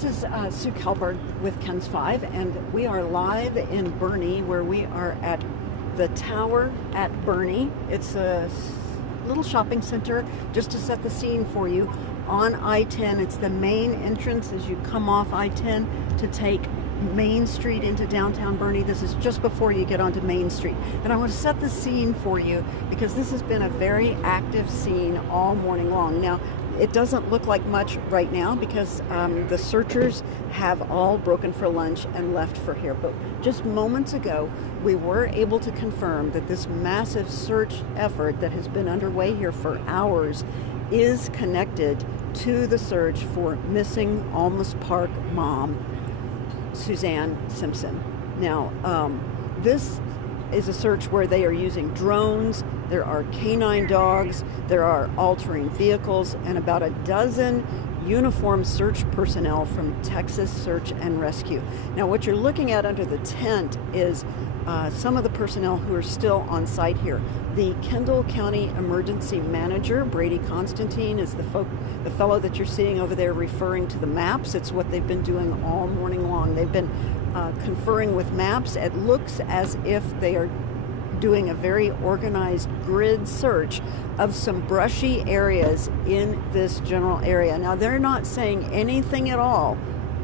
This is Sue Kelberg with Ken's 5, and we are live in Boerne, where we are at the Tower at Boerne. It's a little shopping center, just to set the scene for you, on I-10. It's the main entrance as you come off I-10 to take Main Street into downtown Boerne. This is just before you get onto Main Street. And I want to set the scene for you because this has been a very active scene all morning long. Now, it doesn't look like much right now because the searchers have all broken for lunch and left for here. But just moments ago, we were able to confirm that this massive search effort that has been underway here for hours is connected to the search for missing Almas Park mom, Suzanne Simpson. Now, this is a search where they are using drones, there are canine dogs, there are altering vehicles, and about a dozen uniformed search personnel from Texas Search and Rescue. Now, what you're looking at under the tent is some of the personnel who are still on site here. The Kendall County Emergency Manager, Brady Constantine, is the fellow that you're seeing over there referring to the maps. It's what they've been doing all morning long. They've been conferring with maps. It looks as if they are doing a very organized grid search of some brushy areas in this general area. Now, they're not saying anything at all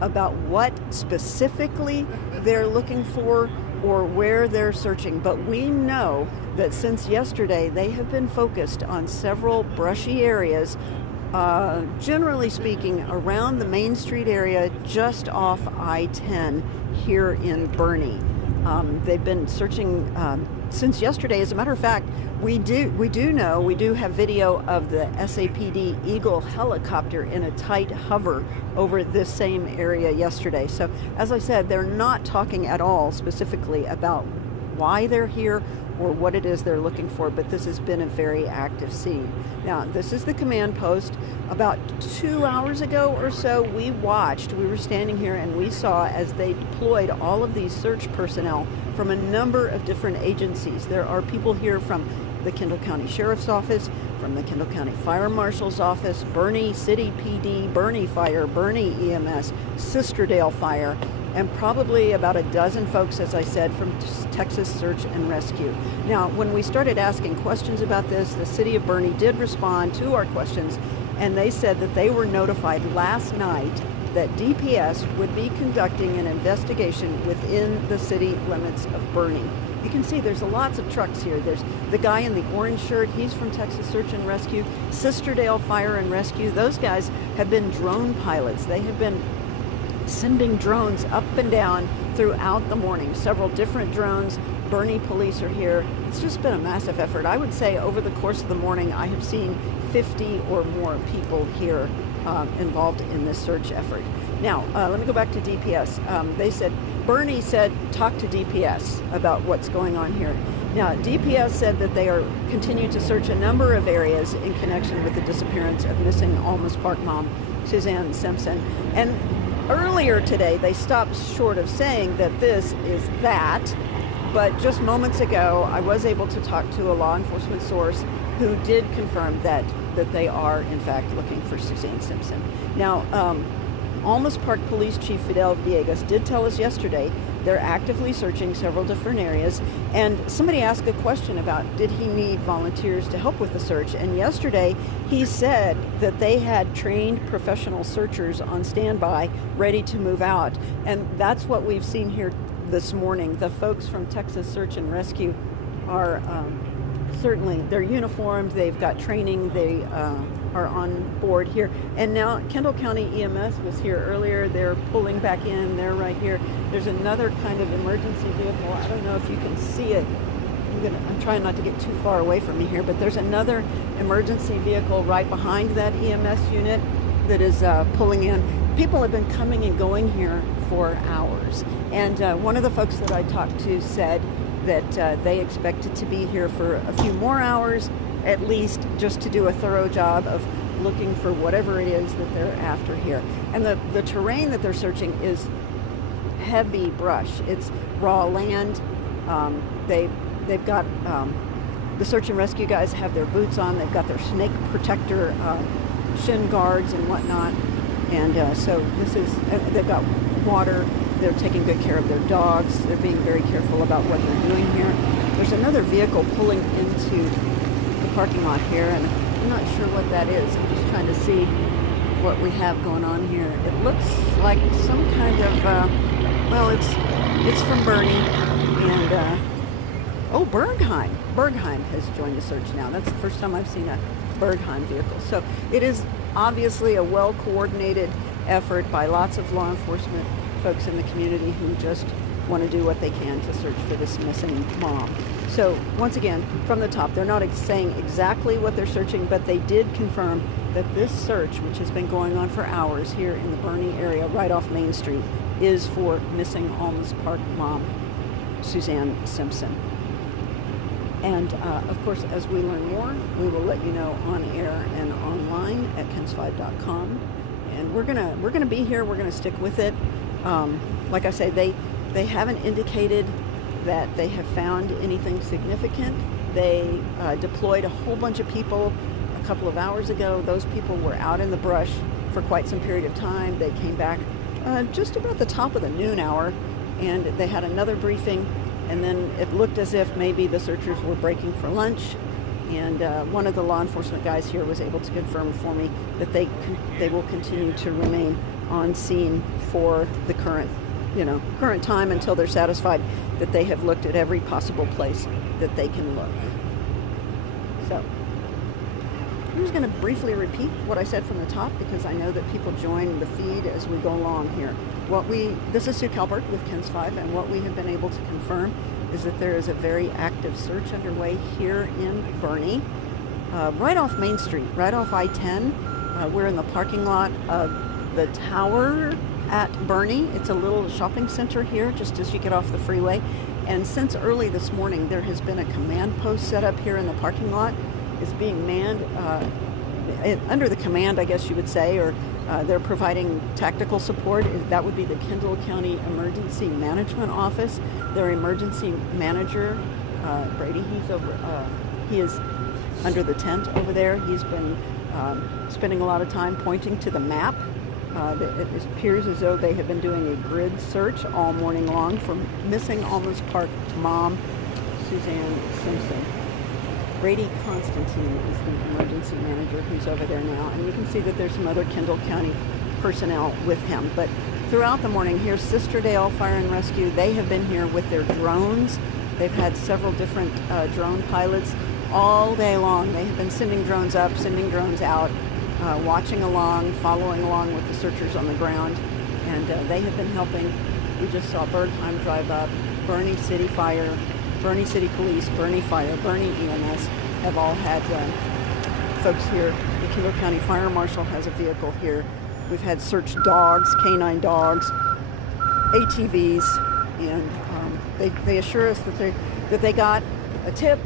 about what specifically they're looking for or where they're searching, but we know that since yesterday they have been focused on several brushy areas, generally speaking around the Main Street area just off I-10 here in Boerne. They've been searching since yesterday. As a matter of fact, we do have video of the SAPD Eagle helicopter in a tight hover over this same area yesterday. So as I said, they're not talking at all specifically about why they're here or what it is they're looking for, but this has been a very active scene. Now, this is the command post. About 2 hours ago or so, we were standing here and we saw as they deployed all of these search personnel from a number of different agencies. There are people here from the Kendall County Sheriff's Office, from the Kendall County Fire Marshal's Office, Boerne City PD, Boerne Fire, Boerne EMS, Sisterdale Fire, and probably about a dozen folks, as I said, from Texas Search and Rescue. Now, when we started asking questions about this, the city of Boerne did respond to our questions, and they said that they were notified last night that DPS would be conducting an investigation within the city limits of Boerne. You can see there's lots of trucks here. There's the guy in the orange shirt, he's from Texas Search and Rescue. Sisterdale Fire and Rescue, those guys have been drone pilots. They have been sending drones up and down throughout the morning. Several different drones. Boerne police are here. It's just been a massive effort. I would say over the course of the morning, I have seen 50 or more people here involved in this search effort. Now, let me go back to DPS. Boerne said, talk to DPS about what's going on here. Now, DPS said that they are continuing to search a number of areas in connection with the disappearance of missing Almas Park mom, Suzanne Simpson. And earlier today, they stopped short of saying that this is that, but just moments ago, I was able to talk to a law enforcement source who did confirm that they are, in fact, looking for Suzanne Simpson. Now, Almas Park Police Chief Fidel Villegas did tell us yesterday they're actively searching several different areas, and somebody asked a question about did he need volunteers to help with the search, and yesterday he said that they had trained professional searchers on standby ready to move out, and that's what we've seen here this morning. The folks from Texas Search and Rescue are certainly, they're uniformed, they've got training, they are on board here. And now Kendall County EMS was here earlier. They're pulling back in. They're right here. There's another kind of emergency vehicle. I don't know if you can see it. I'm trying not to get too far away from me here, but there's another emergency vehicle right behind that EMS unit that is pulling in. People have been coming and going here for hours. And one of the folks that I talked to said that they expected to be here for a few more hours, at least, just to do a thorough job of looking for whatever it is that they're after here. And the terrain that they're searching is heavy brush. It's raw land. They've got the search and rescue guys have their boots on. They've got their snake protector shin guards and whatnot. And so this is, they've got water, they're taking good care of their dogs, they're being very careful about what they're doing here. There's another vehicle pulling into the parking lot here, and I'm not sure what that is. I'm just trying to see what we have going on here. It looks like some kind of, well, it's from Boerne, and, oh, Bergheim. Bergheim has joined the search now. That's the first time I've seen a Bergheim vehicle. So it is obviously a well-coordinated effort by lots of law enforcement folks in the community who just want to do what they can to search for this missing mom. So once again, from the top, they're not saying exactly what they're searching, but they did confirm that this search, which has been going on for hours here in the Boerne area, right off Main Street, is for missing Almas Park mom, Suzanne Simpson. And of course, as we learn more, we will let you know on air and online at kens5.com. And we're gonna be here. We're gonna stick with it. Like I say, they haven't indicated that they have found anything significant. They deployed a whole bunch of people a couple of hours ago. Those people were out in the brush for quite some period of time. They came back just about the top of the noon hour, and they had another briefing. And then it looked as if maybe the searchers were breaking for lunch. And one of the law enforcement guys here was able to confirm for me that they will continue to remain on scene for the current time until they're satisfied that they have looked at every possible place that they can look. So I'm just going to briefly repeat what I said from the top, because I know that people join the feed as we go along here. This is Sue Calbert with KENS 5, and what we have been able to confirm is that there is a very active search underway here in Boerne, right off Main Street, right off I-10. We're in the parking lot of the Tower at Boerne. It's a little shopping center here, just as you get off the freeway. And since early this morning, there has been a command post set up here in the parking lot. It's being manned under the command, I guess you would say, or they're providing tactical support. That would be the Kendall County Emergency Management Office. Their emergency manager, Brady, he is under the tent over there. He's been spending a lot of time pointing to the map. It appears as though they have been doing a grid search all morning long for missing Almas Park mom, Suzanne Simpson. Brady Constantine is the emergency manager who's over there now, and you can see that there's some other Kendall County personnel with him. But throughout the morning, here's Sisterdale Fire and Rescue. They have been here with their drones. They've had several different drone pilots all day long. They have been sending drones up, sending drones out, watching along, following along with the searchers on the ground, and they have been helping. We just saw Bergheim drive up, Boerne City Fire, Boerne City Police, Boerne Fire, Boerne EMS have all had folks here. The Kendall County Fire Marshal has a vehicle here. We've had search dogs, canine dogs, ATVs, and they assure us that they got a tip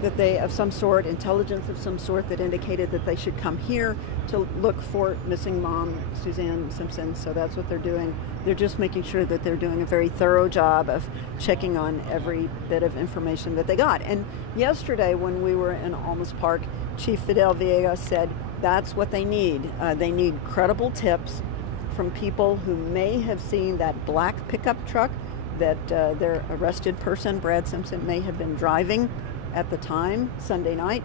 that they of some sort, intelligence of some sort, that indicated that they should come here to look for missing mom, Suzanne Simpson. So that's what they're doing. They're just making sure that they're doing a very thorough job of checking on every bit of information that they got. And yesterday when we were in Almas Park, Chief Fidel Villegas said that's what they need. They need credible tips from people who may have seen that black pickup truck that their arrested person, Brad Simpson, may have been driving at the time, Sunday night,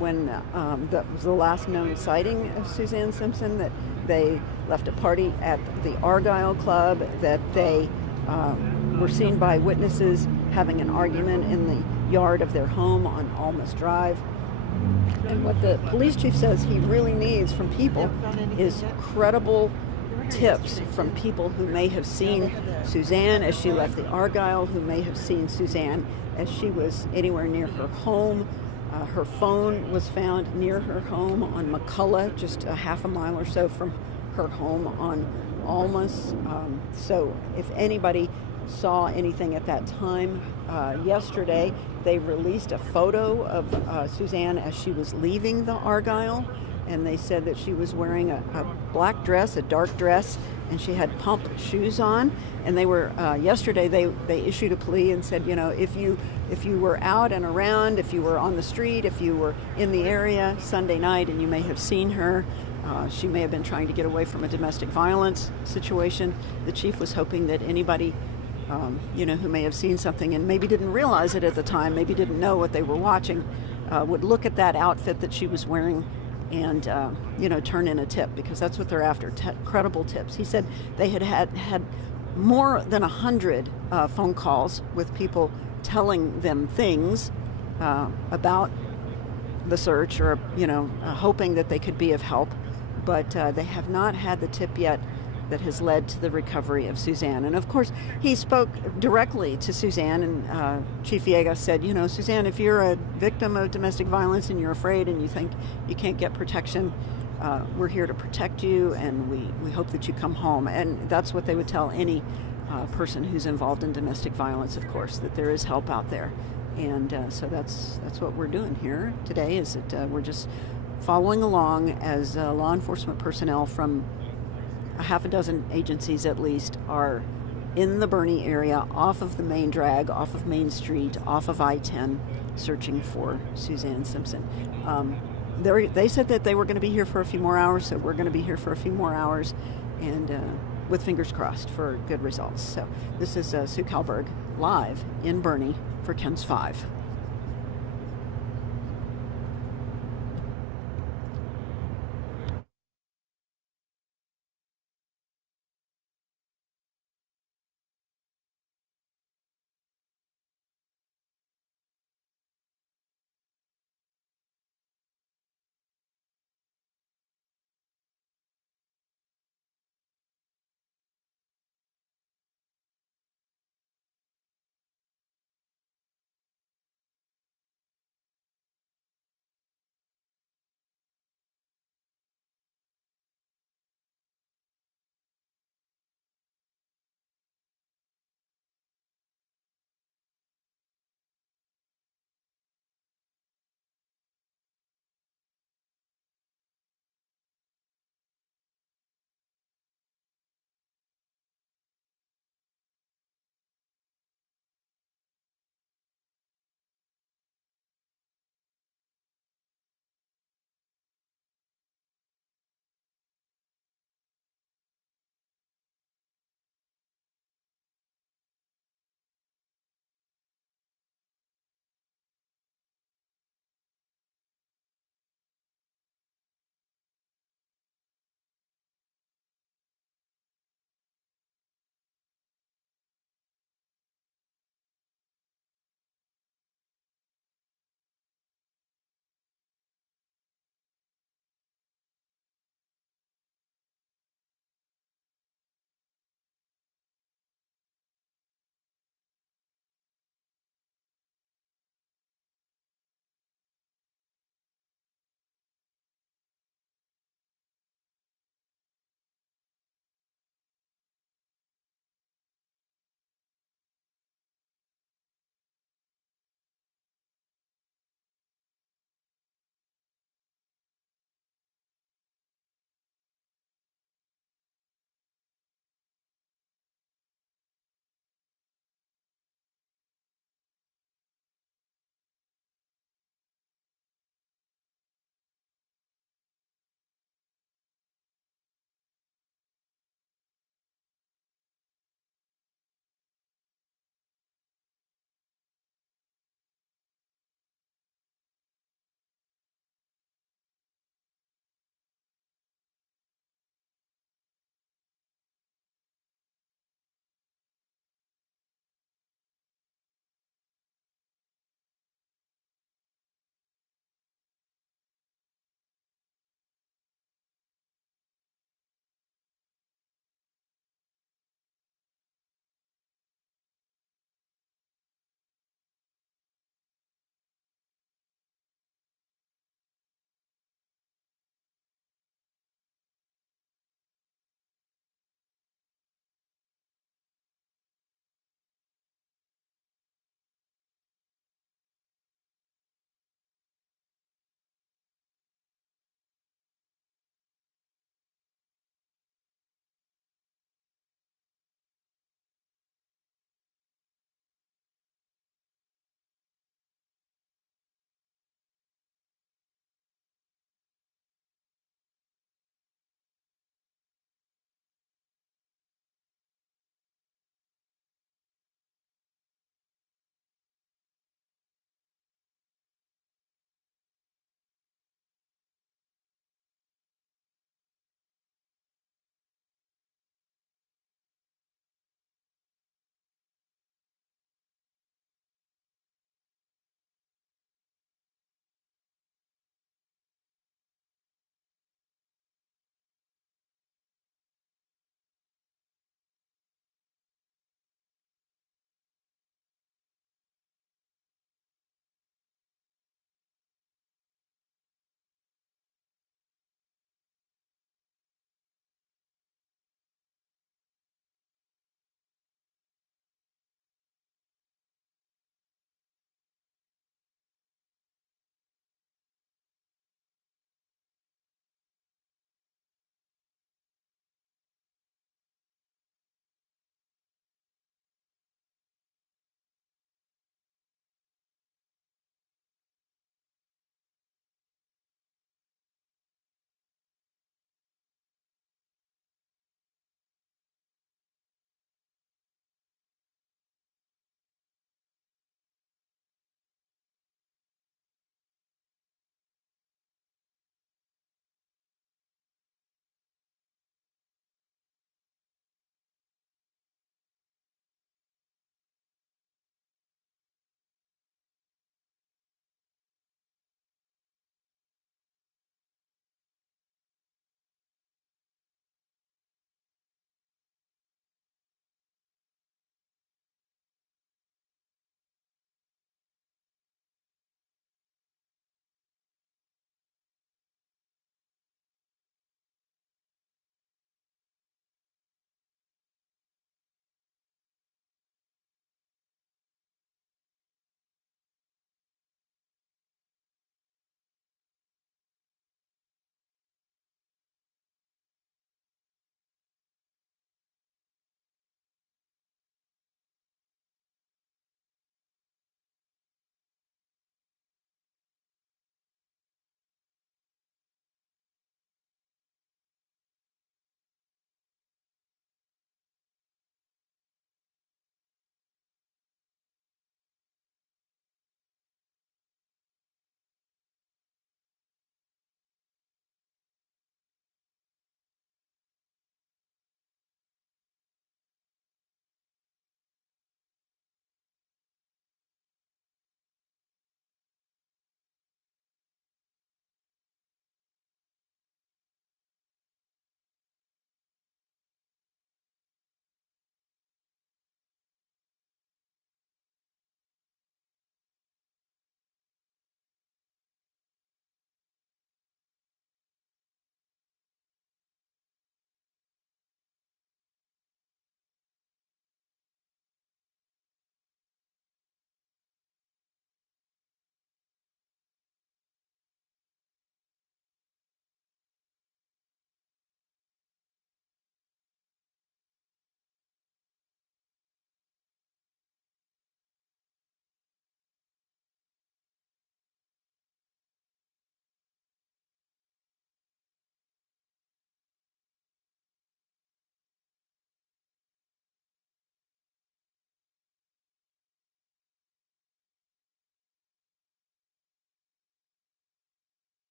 when that was the last known sighting of Suzanne Simpson, that they left a party at the Argyle Club, that they were seen by witnesses having an argument in the yard of their home on Almas Drive. And what the police chief says he really needs from people is credible tips from people who may have seen Suzanne as she left the Argyle, who may have seen Suzanne as she was anywhere near her home. Her phone was found near her home on McCullough, just a half a mile or so from her home on Almas. So if anybody saw anything at that time, yesterday they released a photo of Suzanne as she was leaving the Argyle, and they said that she was wearing a black dress, a dark dress, and she had pump shoes on. And they were yesterday they issued a plea and said, you know, if you were out and around, if you were on the street, if you were in the area Sunday night and you may have seen her, She may have been trying to get away from a domestic violence situation. The chief was hoping that anybody, who may have seen something and maybe didn't realize it at the time, maybe didn't know what they were watching, would look at that outfit that she was wearing and, turn in a tip, because that's what they're after, credible tips. He said they had more than 100 phone calls with people telling them things about the search, or hoping that they could be of help, but they have not had the tip yet that has led to the recovery of Suzanne. And of course, he spoke directly to Suzanne, and Chief Villegas said, Suzanne, if you're a victim of domestic violence and you're afraid and you think you can't get protection, we're here to protect you, and we hope that you come home. And that's what they would tell any person who's involved in domestic violence, of course, that there is help out there. And so that's what we're doing here today, is that we're just following along as law enforcement personnel from a half a dozen agencies at least are in the Boerne area, off of the main drag, off of Main Street, off of I-10, searching for Suzanne Simpson. They said that they were going to be here for a few more hours, so we're going to be here for a few more hours, and with fingers crossed for good results. So this is Sue Kalberg live in Boerne for KENS 5.